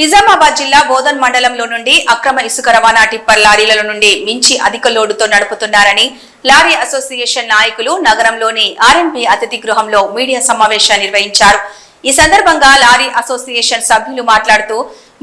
నిజామాబాద్ జిల్లా బోధన్ మండలంలో నుండి అక్రమ ఇసుక రవాణా టిప్పర్ లారీల నుండి మించి అధిక లోడుతో నడుపుతున్నారని లారీ అసోసియేషన్ నాయకులు నగరంలోని ఆర్ఎంపీ అతిథి గృహంలో మీడియా సమావేశాన్ని నిర్వహించారు. ఈ సందర్భంగా లారీ అసోసియేషన్ సభ్యులు మాట్లాడుతూ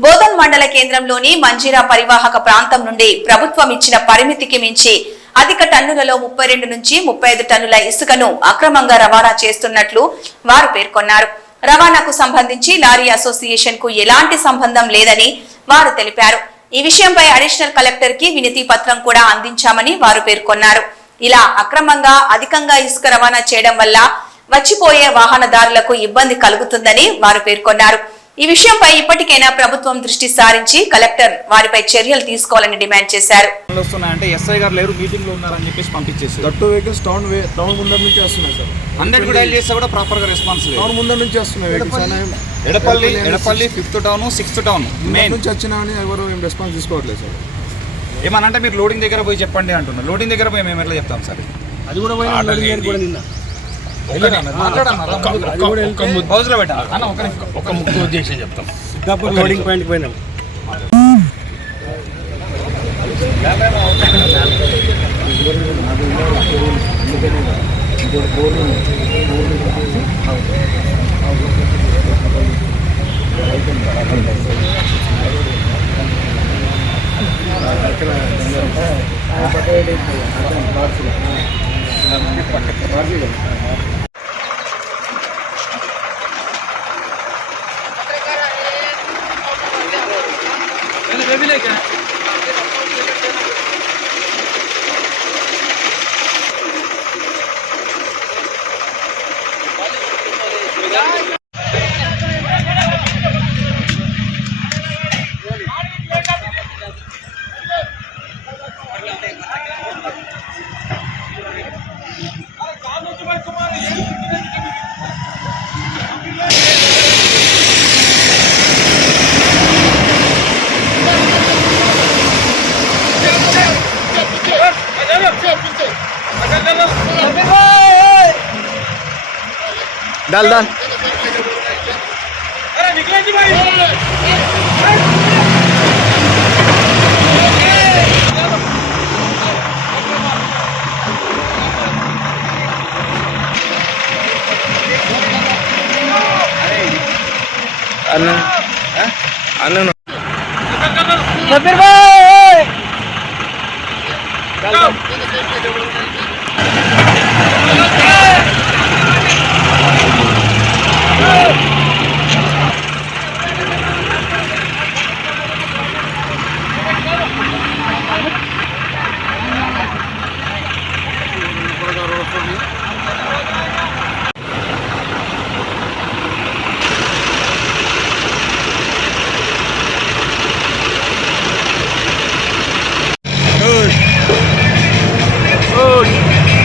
బోధన్ మండల కేంద్రంలోని మంజీరా పరివాహక ప్రాంతం నుండి ప్రభుత్వం ఇచ్చిన పరిమితికి మించి అధిక టన్నులలో 32 నుంచి 35 టన్నుల ఇసుకను అక్రమంగా రవాణా చేస్తున్నట్లు వారు పేర్కొన్నారు. రవాణాకు సంబంధించి లారీ అసోసియేషన్ కు ఎలాంటి సంబంధం లేదని వారు తెలిపారు. ఈ విషయంపై అడిషనల్ కలెక్టర్ కి వినతి పత్రం కూడా అందించామని వారు పేర్కొన్నారు. ఇలా అక్రమంగా అధికంగా ఇసుక రవాణా చేయడం వల్ల వచ్చిపోయే వాహనదారులకు ఇబ్బంది కలుగుతుందని వారు పేర్కొన్నారు. ఈ విషయంపై ఇప్పటికైనా ప్రభుత్వం దృష్టి సారించి కలెక్టర్ వారిపై చర్యలు తీసుకోవాలని డిమాండ్ చేశారు. ఎస్ఐ గారు లేరు, మీటింగ్ లో ఉన్నారని చెప్పేసి పంపించేసి వెహికల్స్ టౌన్ ముందర నుంచి వస్తున్నాయి సార్. 100 డైల్ చేస్తే కూడా ప్రాపర్ గా రెస్పాన్స్ లేదు. టౌన్ ముందర నుంచి వస్తున్నాయి Edapalli 5th town 6th town main నుంచి వచ్చినా ఎవరు ఏం రెస్పాన్స్ తీసుకోవట్లేదు సార్. ఏమనంటే మీరు లోడింగ్ దగ్గర పోయి చెప్పండి అంటున్నారు. లోడింగ్ దగ్గర పోయి మేము ఎట్లా చెప్తాం సార్? అది కూడా ఒక ముఖ్య ఉద్దేశం చెప్తాం. లోడింగ్ పాయింట్ పోయినాం. डाल अन्न